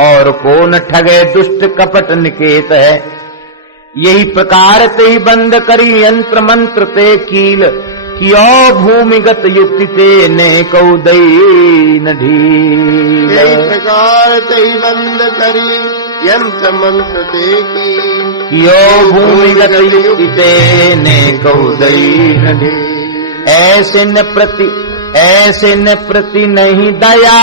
और को न ठगे दुष्ट कपट निकेत है। यही प्रकार ते बंद करी यंत्र मंत्र ते कील, कियो भूमिगत युक्ति ते ने कौ दई न ढील। यही प्रकार ते बंद करी यंत्र मंत्र ते कील, कियो भूमिगत युक्ति ते ने कौ दई न ढील। ऐसे न प्रति नहीं दया,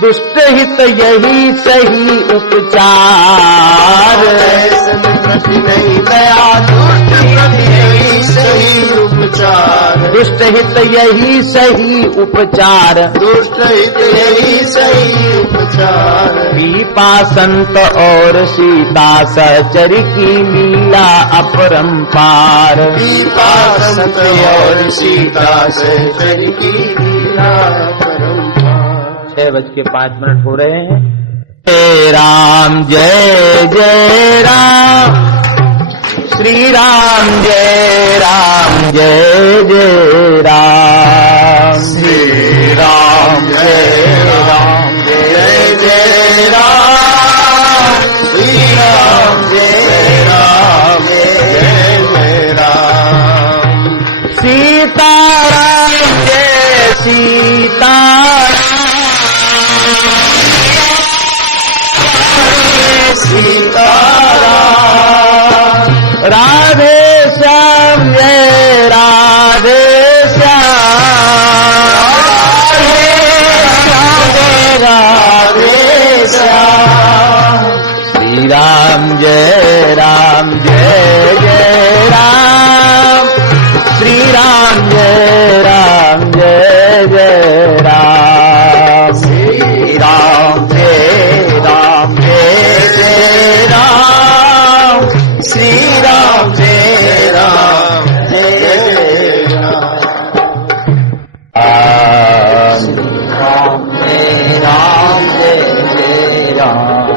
दुष्ट हित यही सही उपचार। ऐसे न प्रति नहीं दया, दुष्ट हित यही सही उपचार। दुष्ट हित यही सही उपचार, दुष्ट हित यही सही उपचार। पीपा संत और सीता सहचर की लीला अपरंपार। पीपा संत और सीता सहचर की लीला अपरंपार। 6:05 हो रहे हैं। जय राम जय जय राम, श्री राम जय राम जय जय राम। श्री राम जय राम जय जय राम। श्री राम जय राम जय जय राम। सीताराम जय सीताराम, सीताराम। राधे श्याम जय राधे श्याम, राधे श्याम। श्री राम जय राम जय जय राम, श्री राम जय राम जय जय राम। श्री राम जय राम जय जय राम। श्री राम जय राम जय राम।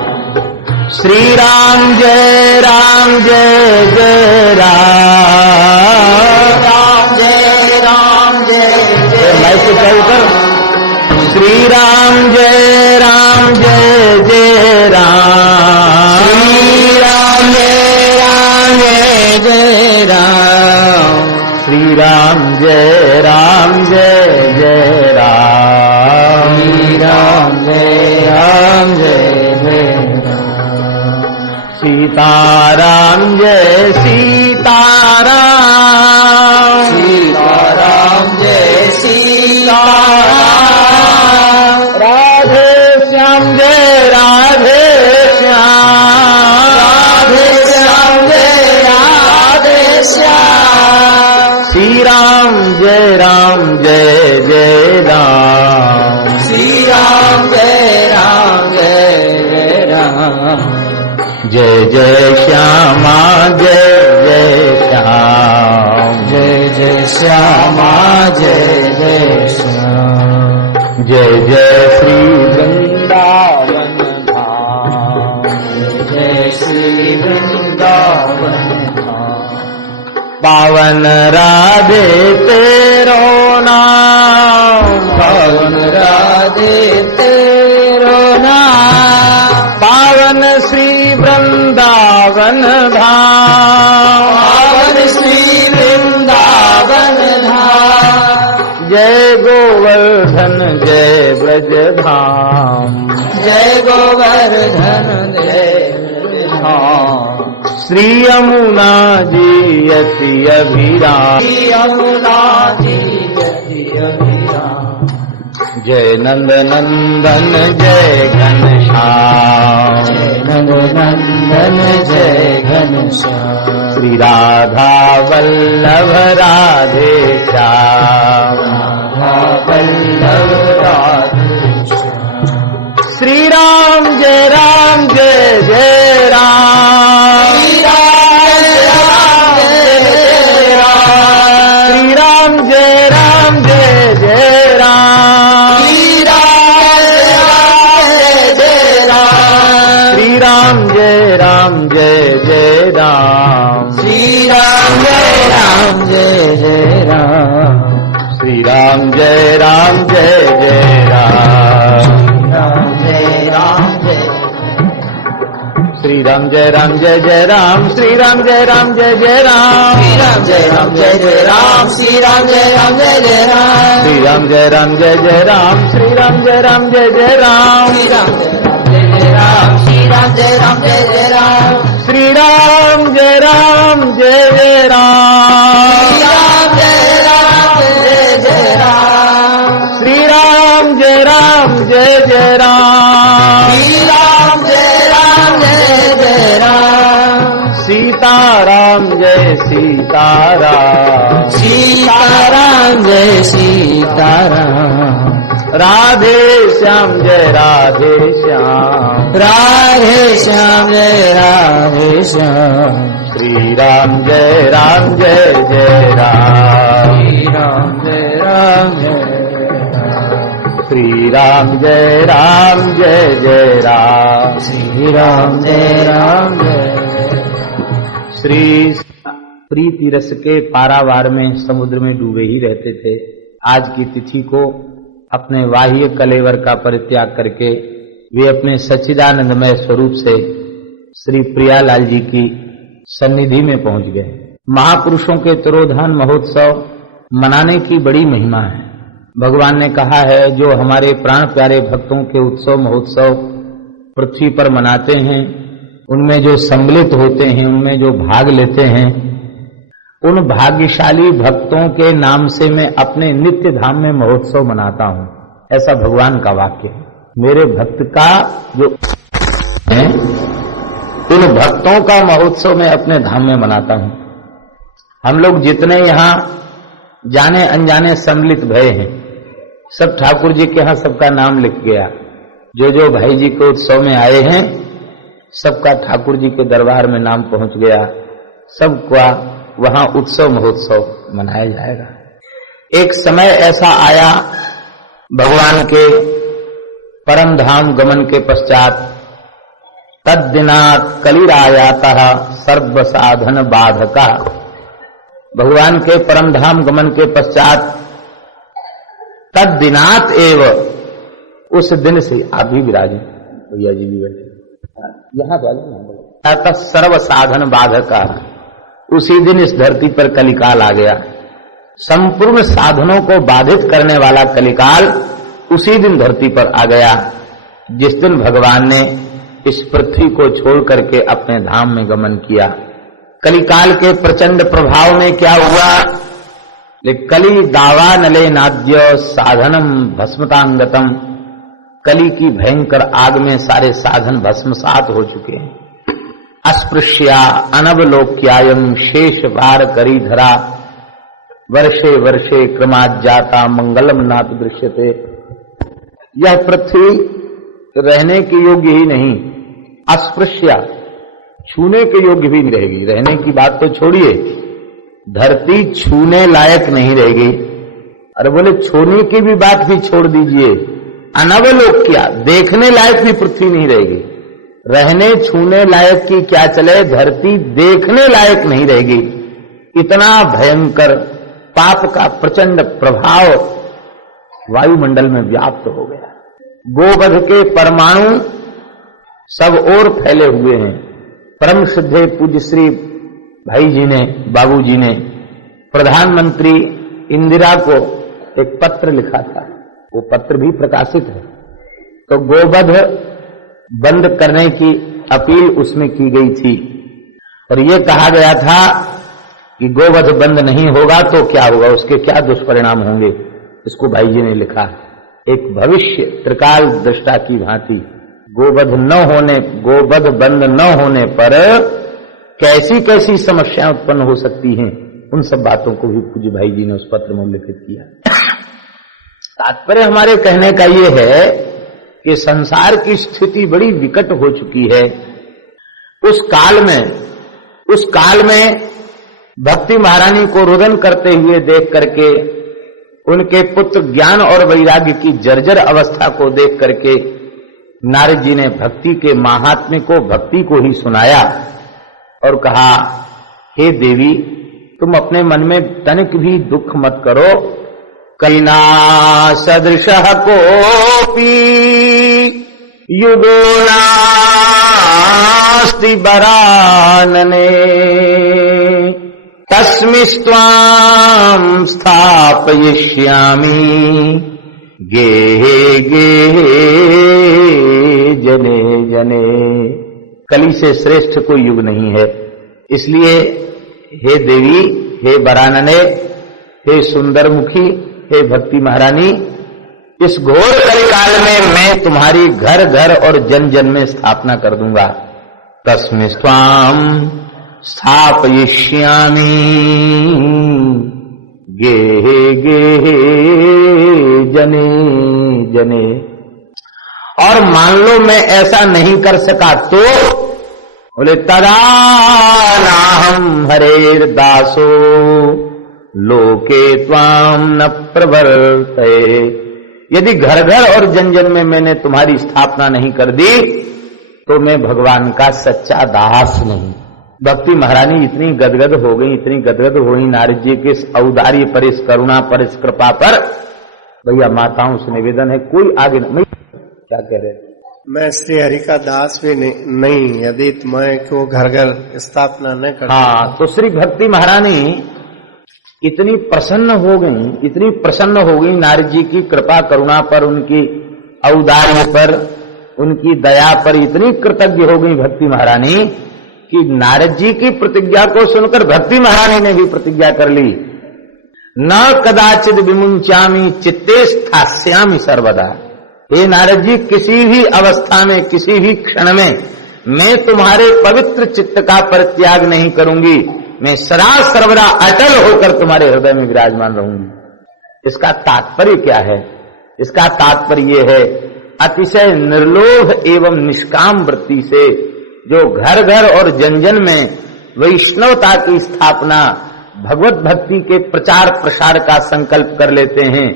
श्री राम जय राम जय जय राम। राम जय राम जय जय। मैं तो क्या कर। श्री राम जय राम जय जय राम। श्री राम जय राम जय जय राम। श्री राम जय राम जय जय राम। श्री राम जय राम जय जय राम। सीताराम जय सीताराम, सीताराम जय सीताराम। राधे श्याम जय राधे श्याम, राधे श्याम जय राधे श्याम। श्री राम जय राम जय जय राम। श्री राम जय राम जय जय राम। जय जय श्यामा जय जय श्याम, जय जय श्यामा जय जय श्याम। जय जय श्री वृंदावन धाम, जय श्री वृंदावन धाम। पावन राधे तेरो नाम, पावन राधे तेरो नाम। पावन श्री वृंदावन धाम, पावन श्री वृंदावन धाम। जय गोवर्धन जय ब्रज धाम, जय गोवर्धन जय ब्रज धाम। श्री यमुना जी अति अभिराम, श्री यमुना जी अति अभिराम। जय नंद नंदन जय घनश्याम, जय नंद नंदन जय घनश्याम। श्री राधा वल्लभ राधे श्याम, राधा वल्लभ राधे श्याम। श्री राम जय जय राम। श्री राम जय राम। श्री राम जय जय राम। श्री राम जय राम जय जय राम। श्री राम जय राम जय जय राम। श्री राम जय राम जय जय राम। श्री राम जय राम जय जय राम। राम जय राम जय राम जय राम जय जय राम, श्री राम जय राम जय जय राम, श्री राम जय राम जय जय राम, श्री राम जय राम जय जय राम, श्री राम जय राम जय जय राम, श्री राम जय राम जय जय राम, श्री राम जय राम जय जय राम, श्री राम जय राम जय जय राम, श्री राम जय राम जय जय राम, श्री राम जय राम जय जय राम, श्री राम जय राम जय जय राम, श्री राम जय सीताराम, सीताराम जय सीताराम, राधे श्याम जय राधे श्याम, राधे श्याम जय राधे श्याम, श्री राम जय जय राम, श्री राम जय राम जय राम, श्री राम जय जय राम, श्री राम जय राम जय। श्री प्रीति रस के पारावार में समुद्र में डूबे ही रहते थे। आज की तिथि को अपने बाह्य कलेवर का परित्याग करके वे अपने सच्चिदानंदमय स्वरूप से श्री प्रियालाल जी की सन्निधि में पहुंच गए। महापुरुषों के तिरोधान महोत्सव मनाने की बड़ी महिमा है। भगवान ने कहा है, जो हमारे प्राण प्यारे भक्तों के उत्सव महोत्सव पृथ्वी पर मनाते हैं, उनमें जो सम्मिलित होते हैं, उनमें जो भाग लेते हैं, उन भाग्यशाली भक्तों के नाम से मैं अपने नित्य धाम में महोत्सव मनाता हूं। ऐसा भगवान का वाक्य है। मेरे भक्त का जो है, उन भक्तों का महोत्सव मैं अपने धाम में मनाता हूं। हम लोग जितने यहाँ जाने अनजाने सम्मिलित भये हैं, सब ठाकुर जी के यहाँ सबका नाम लिख गया। जो भाई जी के उत्सव में आए हैं, सबका ठाकुर जी के दरबार में नाम पहुंच गया। सबका वहां उत्सव महोत्सव मनाया जाएगा। एक समय ऐसा आया, भगवान के परम धाम गमन के पश्चात तद्दिनात् कलिरायातः सर्व साधन बाधका। भगवान के परम धाम गमन के पश्चात तद्दिनात् एव, उस दिन से आप भी विराजे, भैया जी भी बैठे यहाँ तो सर्व साधन बाधका। उसी दिन इस धरती पर कलिकाल आ गया। संपूर्ण साधनों को बाधित करने वाला कलिकाल उसी दिन धरती पर आ गया, जिस दिन भगवान ने इस पृथ्वी को छोड़ करके अपने धाम में गमन किया। कलिकाल के प्रचंड प्रभाव में क्या हुआ? कली दावा नले नाद्य साधनम भस्मतांगतम। कली की भयंकर आग में सारे साधन भस्मसात हो चुके हैं। अस्पृश्या अनवलोक्यायम शेष वार करी धरा, वर्षे वर्षे क्रमात् जाता मंगलम नाथ दृश्यते। यह पृथ्वी रहने के योग्य ही नहीं, अस्पृश्या, छूने के योग्य भी नहीं रहेगी। रहने की बात तो छोड़िए, धरती छूने लायक नहीं रहेगी। अरे बोले छोड़ने की भी बात भी छोड़ दीजिए, अनवलोक्या, देखने लायक भी पृथ्वी नहीं रहेगी। रहने छूने लायक की क्या चले, धरती देखने लायक नहीं रहेगी। इतना भयंकर पाप का प्रचंड प्रभाव वायुमंडल में व्याप्त हो गया। गोवध के परमाणु सब ओर फैले हुए हैं। परम श्रद्धेय पूज्य श्री भाई जी ने, बाबू जी ने प्रधानमंत्री इंदिरा को एक पत्र लिखा था, वो पत्र भी प्रकाशित है। तो गोवध बंद करने की अपील उसमें की गई थी और ये कहा गया था कि गोवध बंद नहीं होगा तो क्या होगा, उसके क्या दुष्परिणाम होंगे। इसको भाई जी ने लिखा, एक भविष्य त्रिकाल दृष्टा की भांति। गोवध बंद न होने पर कैसी कैसी समस्याएं उत्पन्न हो सकती हैं, उन सब बातों को भी पूज्य भाई जी ने उस पत्र में उल्लेखित किया। तात्पर्य हमारे कहने का ये है कि संसार की स्थिति बड़ी विकट हो चुकी है। उस काल में भक्ति महारानी को रुदन करते हुए देख करके, उनके पुत्र ज्ञान और वैराग्य की जर्जर अवस्था को देख करके नारद जी ने भक्ति के महात्म्य को, भक्ति को ही सुनाया और कहा, हे देवी, तुम अपने मन में तनिक भी दुख मत करो। कलिना सदृशः कोपी युगो नास्ति वरानने तस्मिस्त्वां स्थापयिष्यामि गेहे गेहे जने जने। कली से श्रेष्ठ कोई युग नहीं है, इसलिए हे देवी, हे वरानने, हे सुंदरमुखी, हे भक्ति महारानी, इस घोर कलिकाल में मैं तुम्हारी घर घर और जन जन में स्थापना कर दूंगा। तस्मिस्त्वां स्थापयिष्यामि गेहे गेहे जने जने। और मान लो मैं ऐसा नहीं कर सका तो बोले तदा नाहं हरेर दासो लोके त्वां न प्रवर्तये। यदि घर घर और जन जन में मैंने तुम्हारी स्थापना नहीं कर दी तो मैं भगवान का सच्चा दास नहीं। भक्ति महारानी इतनी गदगद हो गई, इतनी गदगद हो गई नारद जी के इस औदार्य पर, इस करुणा पर, इस कृपा पर। भैया माताओं से निवेदन है, कोई आगे नहीं। क्या कह रहे थे? मैं श्री हरि का दास भी नहीं यदि मैं को घर घर स्थापना न कर। हाँ, तो श्री भक्ति महारानी इतनी प्रसन्न हो गई, इतनी प्रसन्न हो गई नारद जी की कृपा करुणा पर, उनकी औदार्य पर, उनकी दया पर इतनी कृतज्ञ हो गई भक्ति महारानी कि नारद जी की प्रतिज्ञा को सुनकर भक्ति महारानी ने भी प्रतिज्ञा कर ली। न कदाचित विमुंचामि चित्ते स्थास्यामि सर्वदा। हे नारद जी, किसी भी अवस्था में, किसी भी क्षण में मैं तुम्हारे पवित्र चित्त का परित्याग नहीं करूंगी। मैं सदा सर्वदा अटल होकर तुम्हारे हृदय में विराजमान रहूंगी। इसका तात्पर्य क्या है? इसका तात्पर्य यह है, अतिशय निर्लोभ एवं निष्काम वृत्ति से जो घर घर और जन जन में वैष्णवता की स्थापना, भगवत भक्ति के प्रचार प्रसार का संकल्प कर लेते हैं,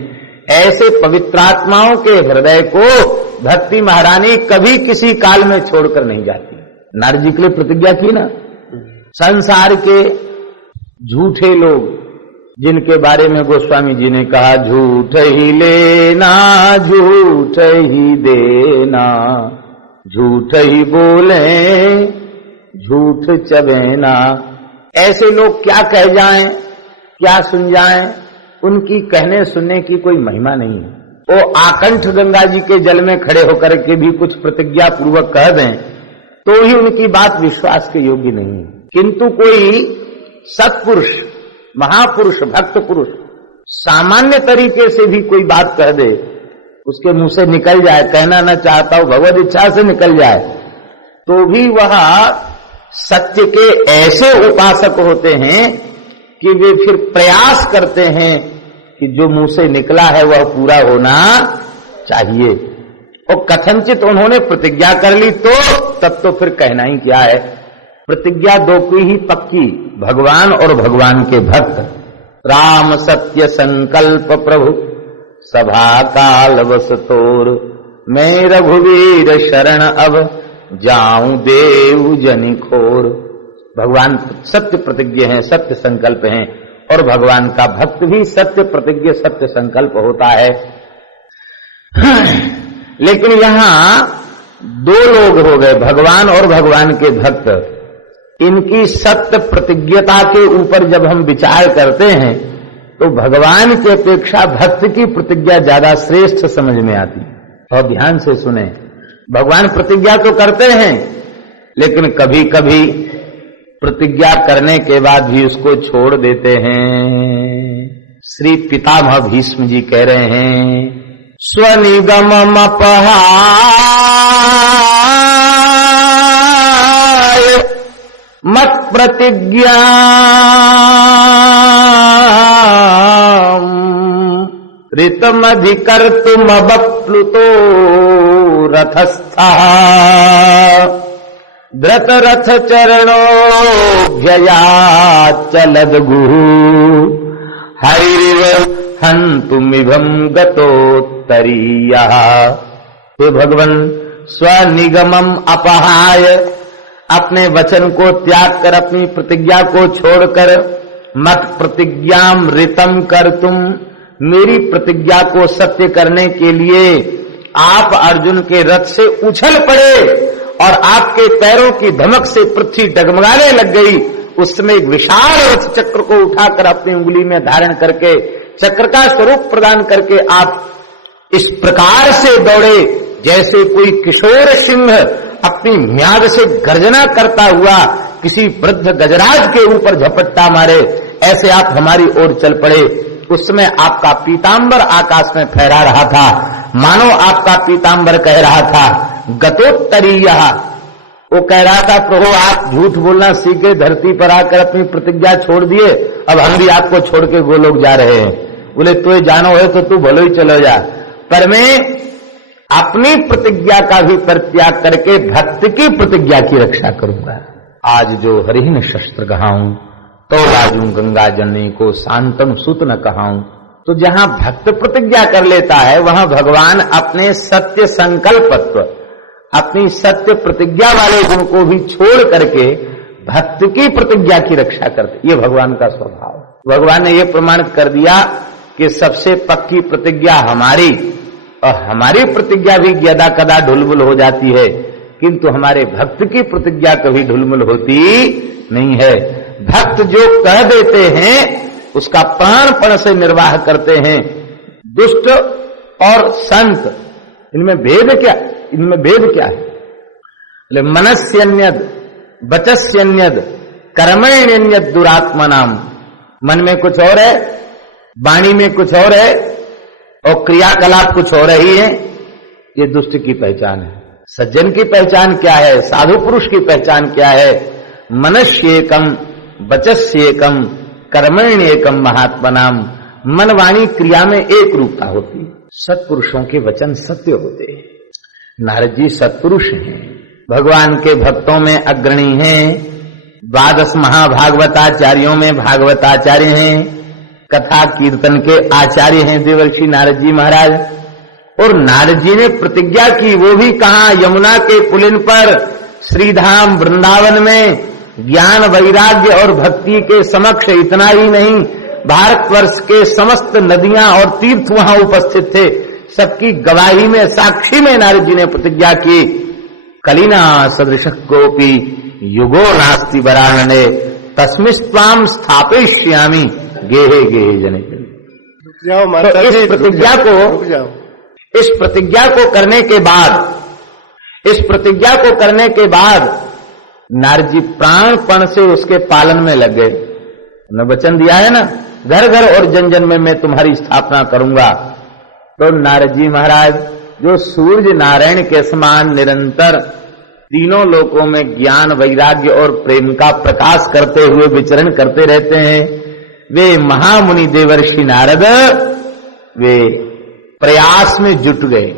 ऐसे पवित्रात्माओं के हृदय को भक्ति महारानी कभी किसी काल में छोड़कर नहीं जाती। नारद जी के लिए प्रतिज्ञा की ना। संसार के झूठे लोग जिनके बारे में गोस्वामी जी ने कहा, झूठ ही लेना झूठ ही देना, झूठ ही बोले झूठ चबेना। ऐसे लोग क्या कह जाएं, क्या सुन जाएं, उनकी कहने सुनने की कोई महिमा नहीं है। वो आकंठ गंगा जी के जल में खड़े होकर के भी कुछ प्रतिज्ञा पूर्वक कह दें तो ही उनकी बात विश्वास के योग्य नहीं है। किंतु कोई सत्पुरुष, महापुरुष, भक्त पुरुष सामान्य तरीके से भी कोई बात कह दे, उसके मुंह से निकल जाए, कहना न चाहता हो, भगवत इच्छा से निकल जाए, तो भी वह सत्य के ऐसे उपासक होते हैं कि वे फिर प्रयास करते हैं कि जो मुंह से निकला है वह पूरा होना चाहिए। और कथनचित उन्होंने प्रतिज्ञा कर ली तो तब तो फिर कहना ही क्या है। प्रतिज्ञा दो की ही पक्की, भगवान और भगवान के भक्त। राम सत्य संकल्प प्रभु सभा काल बस तोर, मैं रघुवीर शरण अब जाऊं देव जनि खोर। भगवान सत्य प्रतिज्ञ हैं, सत्य संकल्प हैं, और भगवान का भक्त भी सत्य प्रतिज्ञ, सत्य संकल्प होता है। लेकिन यहां दो लोग हो गए, भगवान और भगवान के भक्त। इनकी सत्य प्रतिज्ञता के ऊपर जब हम विचार करते हैं तो भगवान की अपेक्षा भक्त की प्रतिज्ञा ज्यादा श्रेष्ठ समझ में आती। और ध्यान से सुने, भगवान प्रतिज्ञा तो करते हैं लेकिन कभी कभी प्रतिज्ञा करने के बाद भी उसको छोड़ देते हैं। श्री पितामह भीष्म जी कह रहे हैं, स्वनिगमम अपहाय मत प्रतिज्ञा ऋतमधिकर्तुम बप्लुतो रथस्थः धृतरथ चरणोऽभ्ययाच्चलद्गुः हरिव हन्तुमिभं गतोत्तरीयः। हे भगवन, स्वनिगमम अपहाय, अपने वचन को त्याग कर, अपनी प्रतिज्ञा को छोड़कर, मत प्रतिज्ञाम ऋतम कर्तुम, मेरी प्रतिज्ञा को सत्य करने के लिए आप अर्जुन के रथ से उछल पड़े और आपके पैरों की धमक से पृथ्वी डगमगाने लग गई। उस समय एक विशाल रथ चक्र को उठाकर अपनी उंगली में धारण करके चक्र का स्वरूप प्रदान करके आप इस प्रकार से दौड़े जैसे कोई किशोर सिंह अपनी म्याद से गर्जना करता हुआ किसी वृद्ध गजराज के ऊपर झपट्टा मारे, ऐसे आप हमारी ओर चल पड़े। उस समय आपका पीतांबर आकाश में फहरा रहा था, मानो आपका पीतांबर कह रहा था गतोत्तरीय। वो कह रहा था प्रभु आप झूठ बोलना सीखे, धरती पर आकर अपनी प्रतिज्ञा छोड़ दिए, अब हम भी आपको छोड़ के गोलोक जा रहे हैं। बोले तो जानो है तो तू भलो ही चलो जा, पर मैं अपनी प्रतिज्ञा का भी परित्याग करके भक्त की प्रतिज्ञा की रक्षा करूंगा। आज जो हरिहीन शस्त्र कहाऊं तो राजू गंगा जननी को शांतम सुत न कहाऊं। तो जहां भक्त प्रतिज्ञा कर लेता है वहां भगवान अपने सत्य संकल्पत्व, अपनी सत्य प्रतिज्ञा वाले गुण को भी छोड़ करके भक्त की प्रतिज्ञा की रक्षा करते। ये भगवान का स्वभाव। भगवान ने यह प्रमाणित कर दिया कि सबसे पक्की प्रतिज्ञा हमारी, और हमारी प्रतिज्ञा भी यदा कदा ढुलमुल हो जाती है, किंतु हमारे भक्त की प्रतिज्ञा कभी ढुलमुल होती नहीं है। भक्त जो कह देते हैं उसका प्राणपण से निर्वाह करते हैं। दुष्ट और संत इनमें भेद क्या, इनमें भेद क्या है? मनस्यन्यद वचस्यन्यद कर्मण्यन्यद दुरात्मा नाम। मन में कुछ और है, वाणी में कुछ और है और क्रियाकलाप कुछ हो रही है। ये दुष्ट की पहचान है। सज्जन की पहचान क्या है, साधु पुरुष की पहचान क्या है? मनस्येकम वचस्येकम कर्मण्येकम महात्मा नाम। मन वाणी क्रिया में एक रूपता होती है। सत्पुरुषों के वचन सत्य होते हैं। नारद जी सत्पुरुष हैं, भगवान के भक्तों में अग्रणी हैं, 12 महाभागवताचार्यों में भागवताचार्य हैं, कथा कीर्तन के आचार्य हैं देवर्षि नारद जी महाराज। और नारद जी ने प्रतिज्ञा की, वो भी कहा यमुना के पुलिन पर श्रीधाम वृंदावन में ज्ञान वैराग्य और भक्ति के समक्ष। इतना ही नहीं, भारतवर्ष के समस्त नदियां और तीर्थ वहां उपस्थित थे, सबकी गवाही में साक्षी में नारद जी ने प्रतिज्ञा की कलिना सदृश कोपी युगो नास्ति वरानने तस्मिस्त्वाम स्थापयिष्यामि गेहे गेहे जने। तो इस प्रतिज्ञा को करने के बाद नारद जी प्राणपण से उसके पालन में लग गए। उन्होंने वचन दिया है ना, घर घर और जन जन में मैं तुम्हारी स्थापना करूंगा। तो नारद जी महाराज जो सूर्य नारायण के समान निरंतर तीनों लोकों में ज्ञान वैराग्य और प्रेम का प्रकाश करते हुए विचरण करते रहते हैं, वे महामुनि देवर्षि नारद वे प्रयास में जुट गए।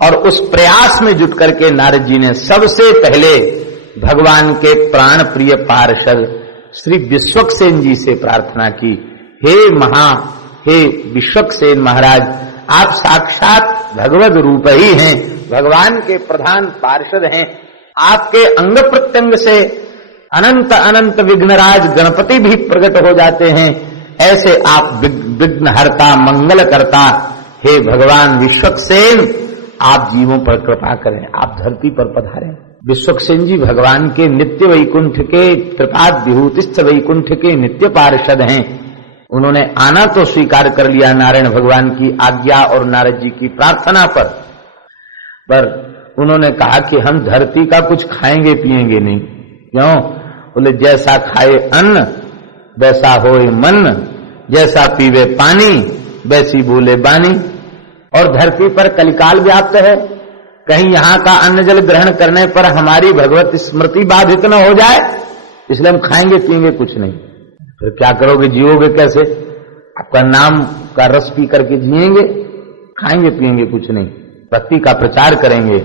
और उस प्रयास में जुट करके नारद जी ने सबसे पहले भगवान के प्राण प्रिय पार्षद श्री विश्वक्सेन जी से प्रार्थना की, हे विश्वक्सेन महाराज, आप साक्षात भगवद रूप ही हैं, भगवान के प्रधान पार्षद हैं। आपके अंग प्रत्यंग से अनंत अनंत विघ्नराज गणपति भी प्रकट हो जाते हैं। ऐसे आप विघ्नहर्ता मंगल करता, हे भगवान विश्वक्सेन, आप जीवों पर कृपा करें, आप धरती पर पधारें। विश्वक्सेन जी भगवान के नित्य वैकुंठ के त्रिपाद विभूतिस्थ वैकुंठ के नित्य पार्षद हैं। उन्होंने आना तो स्वीकार कर लिया नारायण भगवान की आज्ञा और नारद जी की प्रार्थना पर उन्होंने कहा कि हम धरती का कुछ खाएंगे पिएंगे नहीं। क्यों? बोले जैसा खाए अन्न वैसा होए मन, जैसा पीवे पानी वैसी बोले बानी। और धरती पर कलिकाल व्याप्त है, कहीं यहां का अन्न जल ग्रहण करने पर हमारी भगवत स्मृति बाधित न हो जाए, इसलिए हम खाएंगे पिएंगे कुछ नहीं। फिर क्या करोगे, जियोगे कैसे? आपका नाम का रस पी करके जिएंगे, खाएंगे पिएंगे कुछ नहीं, भक्ति का प्रचार करेंगे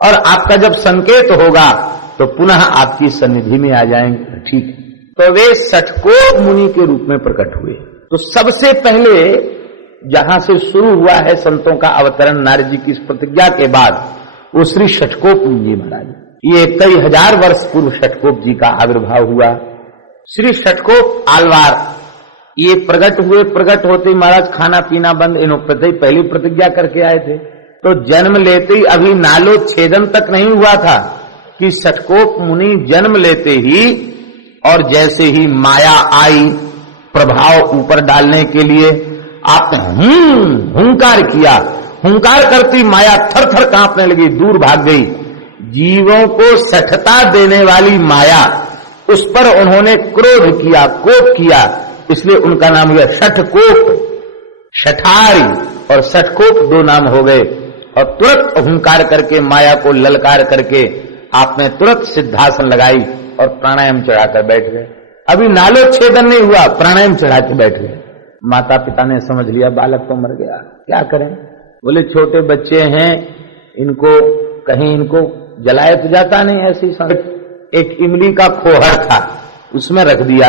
और आपका जब संकेत होगा तो पुनः आपकी सन्निधि में आ जाएंगे। ठीक, तो वे षटकोप मुनि के रूप में प्रकट हुए। तो सबसे पहले जहां से शुरू हुआ है संतों का अवतरण नारद जी की इस प्रतिज्ञा के बाद, वो श्री षटकोप मुनि जी महाराज, ये कई हजार वर्ष पूर्व षटकोप जी का आविर्भाव हुआ। श्री षटकोप आलवार ये प्रकट हुए। प्रकट होते ही महाराज खाना पीना बंद, इन्होंने पहली प्रतिज्ञा करके आए थे। तो जन्म लेते ही अभी नालो छेदन तक नहीं हुआ था, कि षटकोप मुनि जन्म लेते ही और जैसे ही माया आई प्रभाव ऊपर डालने के लिए, आपने हुंकार किया, हुंकार करती माया थर थर कांपने लगी, दूर भाग गई। जीवों को सठता देने वाली माया, उस पर उन्होंने क्रोध किया, कोप किया, इसलिए उनका नाम हुआ षटकोप। शठारी और षटकोप दो नाम हो गए। और तुरंत हुंकार करके माया को ललकार करके आपने तुरंत सिद्धासन लगाई और प्राणायाम चढ़ाकर बैठ गए। अभी नालोच्छेदन नहीं हुआ, प्राणायाम चढ़ा के बैठ गए। माता पिता ने समझ लिया बालक तो मर गया, क्या करें। बोले छोटे बच्चे हैं, इनको कहीं इनको जलाया तो जाता नहीं, ऐसी एक इमली का खोहर था, उसमें रख दिया,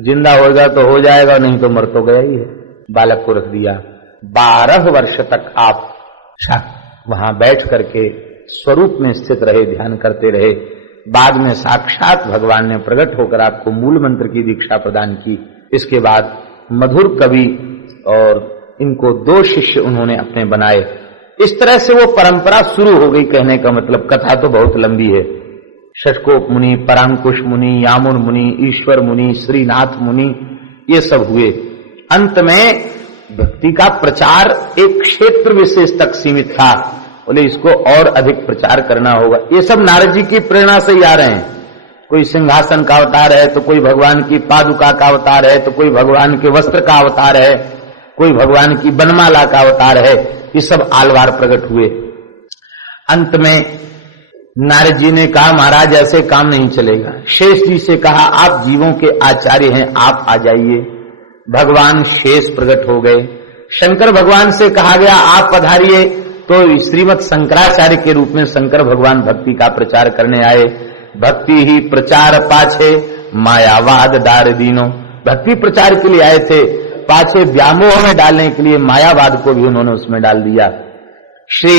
जिंदा होगा तो हो जाएगा, नहीं तो मर तो गया ही है। बालक को रख दिया। 12 वर्ष तक आप वहां बैठ करके स्वरूप में स्थित रहे, ध्यान करते रहे। बाद में साक्षात भगवान ने प्रकट होकर आपको मूल मंत्र की दीक्षा प्रदान की। इसके बाद मधुर कवि और इनको 2 शिष्य उन्होंने अपने बनाए। इस तरह से वो परंपरा शुरू हो गई। कहने का मतलब, कथा तो बहुत लंबी है। षटकोप मुनि, परांकुश मुनि, यामुन मुनि, ईश्वर मुनि, श्रीनाथ मुनि, ये सब हुए। अंत में भक्ति का प्रचार एक क्षेत्र विशेष तक सीमित था। बोले इसको और अधिक प्रचार करना होगा। ये सब नारद जी की प्रेरणा से ही आ रहे हैं। कोई सिंहासन का अवतार है, तो कोई भगवान की पादुका का अवतार है, तो कोई भगवान के वस्त्र का अवतार है, कोई भगवान की बनमाला का अवतार है। ये सब आलवार प्रकट हुए। अंत में नारद जी ने कहा महाराज ऐसे काम नहीं चलेगा। शेष जी से कहा आप जीवों के आचार्य हैं, आप आ जाइए। भगवान शेष प्रकट हो गए। शंकर भगवान से कहा गया आप पधारिए, तो श्रीमद शंकराचार्य के रूप में शंकर भगवान भक्ति का प्रचार करने आए। भक्ति ही प्रचार पाछे मायावाद डार दीनो, भक्ति प्रचार के लिए आए थे, पाछे व्यामोह में डालने के लिए मायावाद को भी उन्होंने उसमें डाल दिया। श्री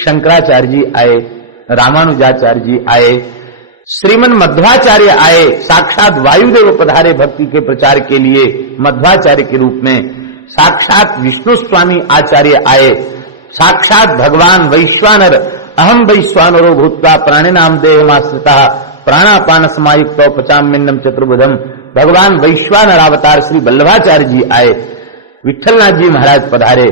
शंकराचार्य जी आए, रामानुजाचार्य जी आए, श्रीमन मध्वाचार्य आए, साक्षात वायुदेव पधारे भक्ति के प्रचार के लिए मध्वाचार्य के रूप में, साक्षात विष्णु स्वामी आचार्य आए, साक्षात भगवान वैश्वानर अहम वैश्वानरो भूत्वा प्राणिनाम देहमाश्रिता प्राणापान समायुक्तो पचाम्यन्नम चतुर्भुजम, भगवान वैश्वानर अवतार श्री वल्लभाचार्य जी आए, विठलनाथ जी महाराज पधारे।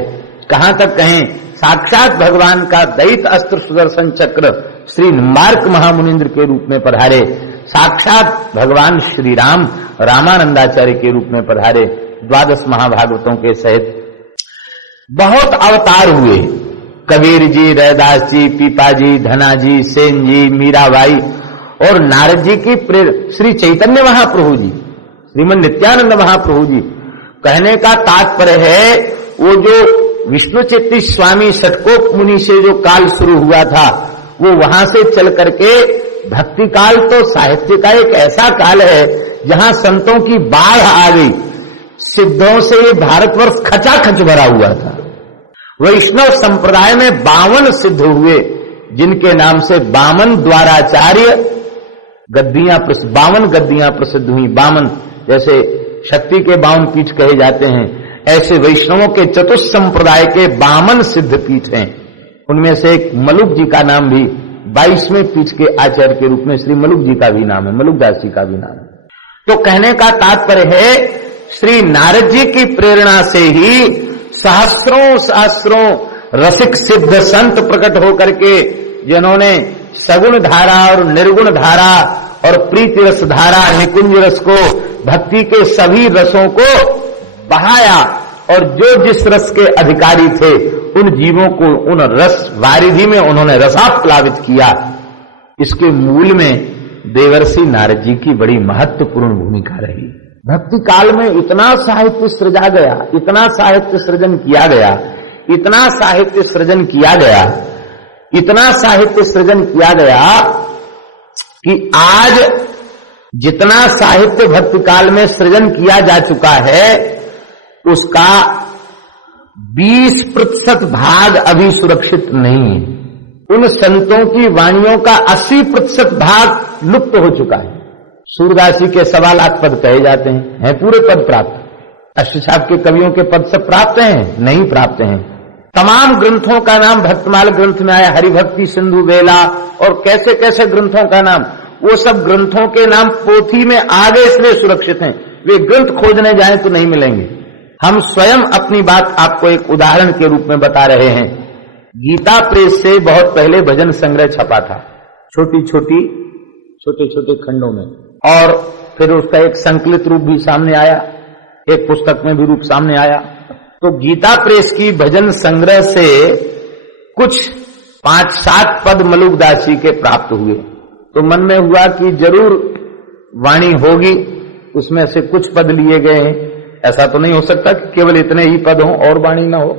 कहां तक कहें, साक्षात भगवान का दैत अस्त्र सुदर्शन चक्र श्री निम्बार्क महामुनिंद्र के रूप में पधारे। साक्षात भगवान श्री राम रामानंदाचार्य के रूप में पधारे। 12 महाभागवतों के सहित बहुत अवतार हुए। कबीर जी, रैदास जी, पीपाजी, धनाजी, सेन जी, मीराबाई और नारद जी की श्री चैतन्य महाप्रभु जी, श्रीमन नित्यानंद महाप्रभु जी। कहने का तात्पर्य है वो जो विष्णु चित्ती स्वामी षटकोप मुनि से जो काल शुरू हुआ था, वो वहां से चल करके भक्ति काल तो साहित्य का एक ऐसा काल है जहां संतों की बाढ़ आ गई। सिद्धों से ये भारतवर्ष खचाखच भरा हुआ था। वैष्णव संप्रदाय में 52 सिद्ध हुए, जिनके नाम से 52 द्वाराचार्य गद्दियां 52 गद्दियां प्रसिद्ध हुई। 52 जैसे शक्ति के 52 पीठ कहे जाते हैं, ऐसे वैष्णवों के चतुर्थ संप्रदाय के 52 सिद्ध पीठ हैं। उनमें से एक मलुक जी का नाम भी 22वें पीठ के आचार्य के रूप में श्री मलुक जी का भी नाम है, मलुकदास जी का भी नाम है। तो कहने का तात्पर्य है श्री नारद जी की प्रेरणा से ही सहस्रों रसिक सिद्ध संत प्रकट होकर के, जिन्होंने सगुण धारा और निर्गुण धारा और प्रीति रस धारा, निकुंज रस को, भक्ति के सभी रसों को बहाया और जो जिस रस के अधिकारी थे उन जीवों को उन रस वारिधि में उन्होंने रसाप्लावित किया। इसके मूल में देवर्षि नारद जी की बड़ी महत्वपूर्ण भूमिका रही। भक्ति काल में इतना साहित्य सृजा गया, इतना साहित्य सृजन किया गया, इतना साहित्य सृजन किया गया, इतना साहित्य सृजन किया गया कि आज जितना साहित्य भक्ति काल में सृजन किया जा चुका है उसका 20% भाग अभी सुरक्षित नहीं है। उन संतों की वाणियों का 80% भाग लुप्त हो चुका है। सूरदास जी के 1.25 लाख पद कहे जाते हैं पूरे पद प्राप्त। अष्टछाप के कवियों के पद सब प्राप्त हैं? नहीं प्राप्त हैं। तमाम ग्रंथों का नाम भक्तमाल ग्रंथ में आया, हरिभक्ति सिंधु बेला और कैसे कैसे ग्रंथों का नाम, वो सब ग्रंथों के नाम पोथी में आगे इसलिए सुरक्षित हैं, वे ग्रंथ खोजने जाएं तो नहीं मिलेंगे। हम स्वयं अपनी बात आपको एक उदाहरण के रूप में बता रहे हैं। गीता प्रेस से बहुत पहले भजन संग्रह छपा था, छोटे छोटे खंडों में, और फिर उसका एक संकलित रूप भी सामने आया, एक पुस्तक में भी रूप सामने आया। तो गीता प्रेस की भजन संग्रह से कुछ 5-7 पद मलुकदास जी के प्राप्त हुए। तो मन में हुआ कि जरूर वाणी होगी, उसमें से कुछ पद लिए गए हैं, ऐसा तो नहीं हो सकता कि केवल इतने ही पद हों और वाणी ना हो,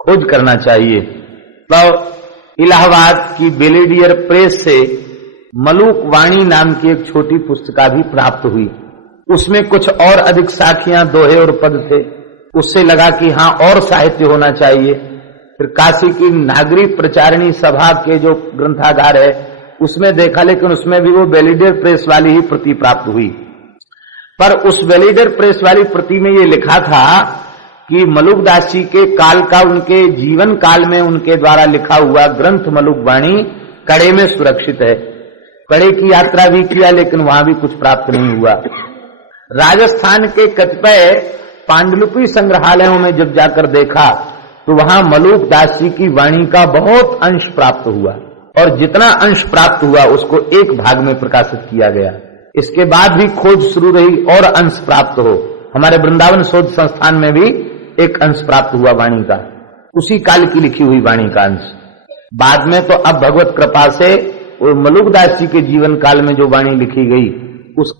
खोज करना चाहिए। तो इलाहाबाद की बेलेडियर प्रेस से मलुक वाणी नाम की एक छोटी पुस्तिका भी प्राप्त हुई। उसमें कुछ और अधिक साखियां, दोहे और पद थे। उससे लगा कि हाँ और साहित्य होना चाहिए। फिर काशी की नागरिक प्रचारिणी सभा के जो ग्रंथागार है उसमें देखा, लेकिन उसमें भी वो बेलेडियर प्रेस वाली ही प्रति प्राप्त हुई। पर उस बेलेडियर प्रेस वाली प्रति में ये लिखा था कि मलुकदास जी के काल का, उनके जीवन काल में उनके द्वारा लिखा हुआ ग्रंथ मलुक वाणी कड़े में सुरक्षित है। कड़े की यात्रा भी किया लेकिन वहां भी कुछ प्राप्त नहीं हुआ। राजस्थान के कतिपय पांडुलिपि संग्रहालयों में जब जाकर देखा तो वहां मलुकदास जी की वाणी का बहुत अंश प्राप्त हुआ, और जितना अंश प्राप्त हुआ उसको एक भाग में प्रकाशित किया गया। इसके बाद भी खोज शुरू रही और अंश प्राप्त हो। हमारे वृंदावन शोध संस्थान में भी एक अंश प्राप्त हुआ वाणी का, उसी काल की लिखी हुई वाणी का अंश। बाद में तो अब भगवत कृपा से वो मलुकदास जी के जीवन काल में जो वाणी लिखी गई उस